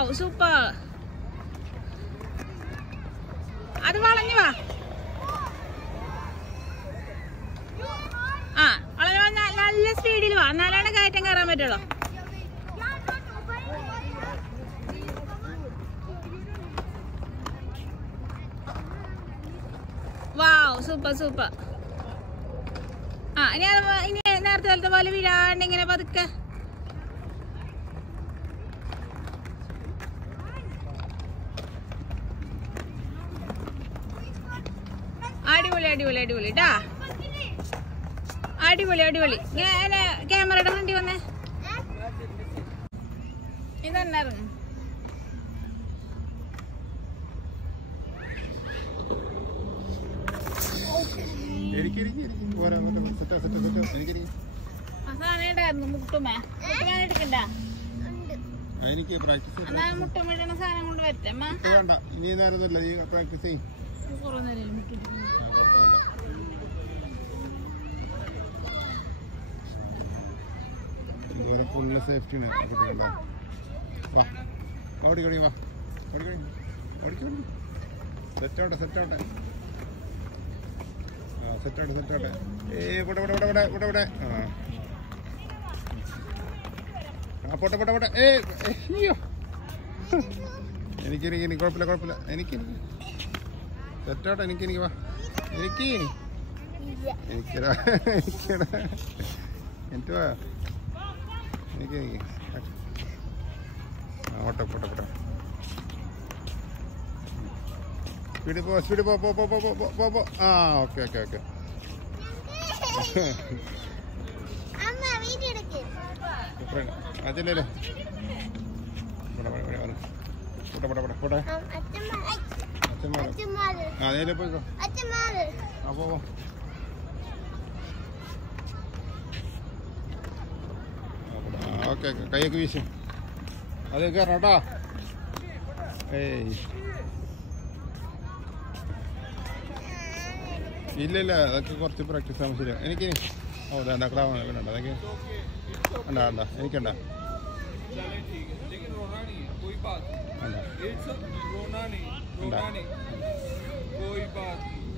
Wow super. അത് വളഞ്ഞു വാ. ആ വളഞ്ഞു വന്നാ നല്ല സ്പീഡിൽ വാ, എന്നാലാണ് കയറ്റം കയറാൻ പറ്റുള്ളൂ. Wow super super. ആ ഇനി നേരത്തെ പോലത്തെ പോലെ വീഴാണ്ട് ഇങ്ങനെ പതുക്കെ. അടിപൊളി അടിപൊളി അടിപൊളി ട്ടാ. അടിപൊളി അടിപൊളി. ക്യാമറയുടെ ഫ്രണ്ടിൽ വന്നേ. ഇതെന്നായിരുന്നു? മുട്ടുമേ എടുക്കണ്ട. മുട്ടുമിടണ സാധനം കൊണ്ട് വരട്ടെ. കുറെ നേരം മുട്ടിട്ട് ഫുള്ള് സേഫ്റ്റി സെറ്റാവട്ടെ സെറ്റാവട്ടെ സെറ്റാവട്ടെ സെറ്റാവട്ടെ. ഇവിടെ ഇവിടെ ഇവിടെ ഇവിടെ ഇവിടെ ആ പോട്ടെ പോട്ടെ പോട്ടെ. അയ്യോ എനിക്ക് കുഴപ്പമില്ല കുഴപ്പമില്ല. എനിക്ക് സെറ്റാവട്ടെ. എനിക്ക് വാ. എനിക്കടാ എനിക്ക് വാ. എനിക്ക് ഓട്ടെ പോട്ടെ പോട്ടെ. സ്പീഡിൽ പോ സ്പീഡിൽ പോ പോ പോ പോ പോ പോ. ആ ഓക്കെ ഓക്കെ ഓക്കെ. അതില്ലല്ലോ. പോട്ടെ പോട്ടെ പോട്ടെ പോട്ടെ. ആ നേരെ പോയിക്കോ. ആ പോ. Okay okay. കൈയൊക്കെ വീശും. അത് കയറണം കേട്ടോ. ഏയ് ഇല്ല ഇല്ല, അതൊക്കെ കുറച്ച് പ്രാക്ടീസ് ആകുമ്പോൾ ശരിയാ. എനിക്ക് ഓ വേണ്ട ക്ലാവ് വേണ്ട. അതൊക്കെ വേണ്ട വേണ്ട എനിക്കണ്ട.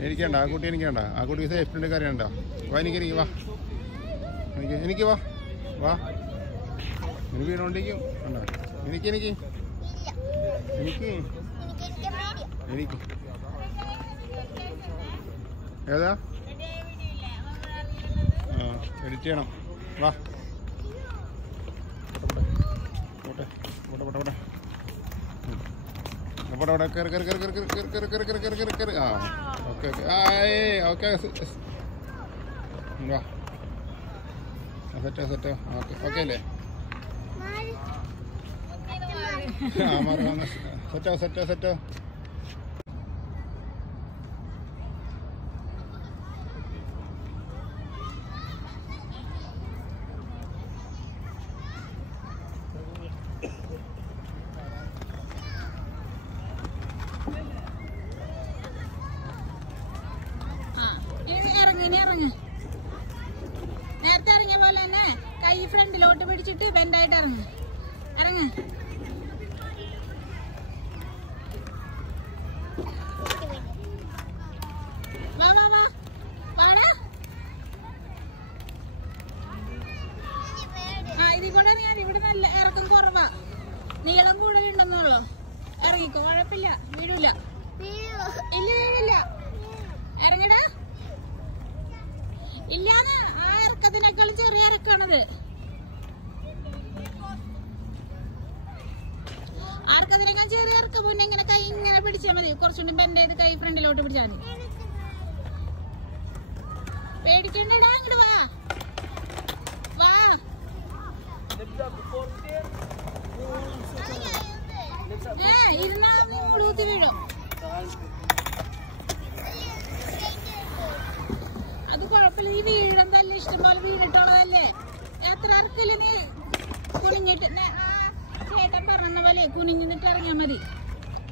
എനിക്കണ്ട. ആ കുട്ടി എനിക്കണ്ട. ആ കുട്ടി സേഫ്റ്റിൻ്റെ കാര്യമുണ്ടോ? വാ എനിക്ക് വാ. എനിക്ക് വാ വാ. എനിക്ക് വീണോണ്ടിരിക്കും. വേണ്ട എനിക്ക് എനിക്ക് എനിക്ക് എനിക്ക് ഏതാ? ആ എഡിറ്റ് ചെയ്യണം. വാ പോട്ടെ പോട്ടെ പോട്ടെ പോട്ടെ പോട്ടെ പോട്ടെ. കയറി കയറി കയറി കയറി കയറി കയറി കയറി കയറി കയറി കയറി കയറി. ആ ഓക്കെ ഓക്കെ. ആ ഓക്കെ വാ. സെറ്റോ സെറ്റോ. ഓക്കെ ഓക്കെ അല്ലേ? ആ മാറി വന്ന് സെറ്റോ സെറ്റോ സെറ്റോ. നേരത്തെ ഇറങ്ങിയ പോലെ തന്നെ കൈ ഫ്രണ്ടിലോട്ട് പിടിച്ചിട്ട് ബെൻഡായിട്ട് ഇറങ്ങ് ഇറങ്ങ്. വാ വാ വാ വാടാ. ആ ഇതിൽ കൂടെ ഇറങ്ങിയാൽ ഇവിടെ നല്ല ഇറക്കം കുറവാ, നീളം കൂടുതലുണ്ടെന്നുള്ളൂ. ഇറങ്ങിക്കോ, കുഴപ്പമില്ല, വീടില്ല. ഇല്ല വീടില്ല. ഇറങ്ങിടാ. ഇല്ലാന്ന്. ആ ഇറക്കത്തിനേക്കാളും ചെറിയ ഇറക്കാണത്. ആർക്കതിനേക്കാൾ ചെറിയ ഇറക്കം. മുന്നേ ഇങ്ങനെ കൈ ഇങ്ങനെ പിടിച്ചാൽ മതി. കുറച്ചുകൂടി ബെൻഡ് ചെയ്ത് കൈ ഫ്രണ്ടിലോട്ട് പിടിച്ചാൽ മതി. പേടിക്കണ്ടടാ. അങ്ങോട്ട് വാ വാ. ഇരുന്നാ ഊത്തി വീഴും. അത് കുഴപ്പമില്ല. നീ വീഴുന്നതല്ലേ, ഇഷ്ടം പോലെ വീണിട്ടുള്ളതല്ലേ. എത്ര ഇറക്കില്ല. നീ കുനിഞ്ഞിട്ട് ചേട്ടൻ പറഞ്ഞ പോലെ കുനിഞ്ഞിട്ട് ഇറങ്ങിയാൽ മതി.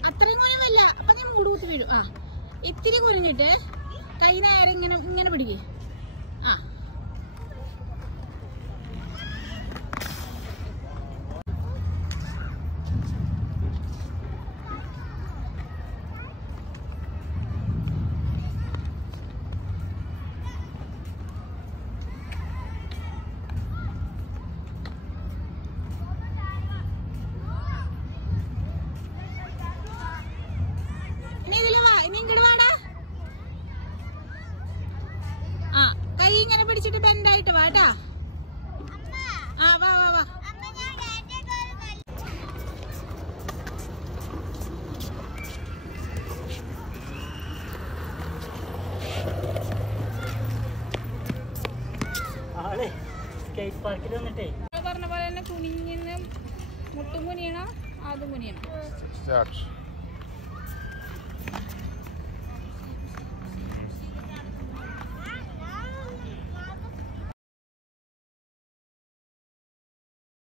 അത്രയും കുനിമല്ല. അപ്പൊ നീ മൂടുകൂത്തി വീഴും. ആ ഇത്തിരി കുനിഞ്ഞിട്ട് കൈ നേരെ ഇങ്ങനെ ഇങ്ങനെ പിടിക്കേ. ആ ഇങ്ങനെ പിടിച്ചിട്ട് ബെൻഡായിട്ട് വാട്ടാ. ആ വാ വാ വാ. പറഞ്ഞ പോലെ തന്നെ കുനിഞ്ഞ് മുട്ടും കുനിയണം, അതും കുനിയണം.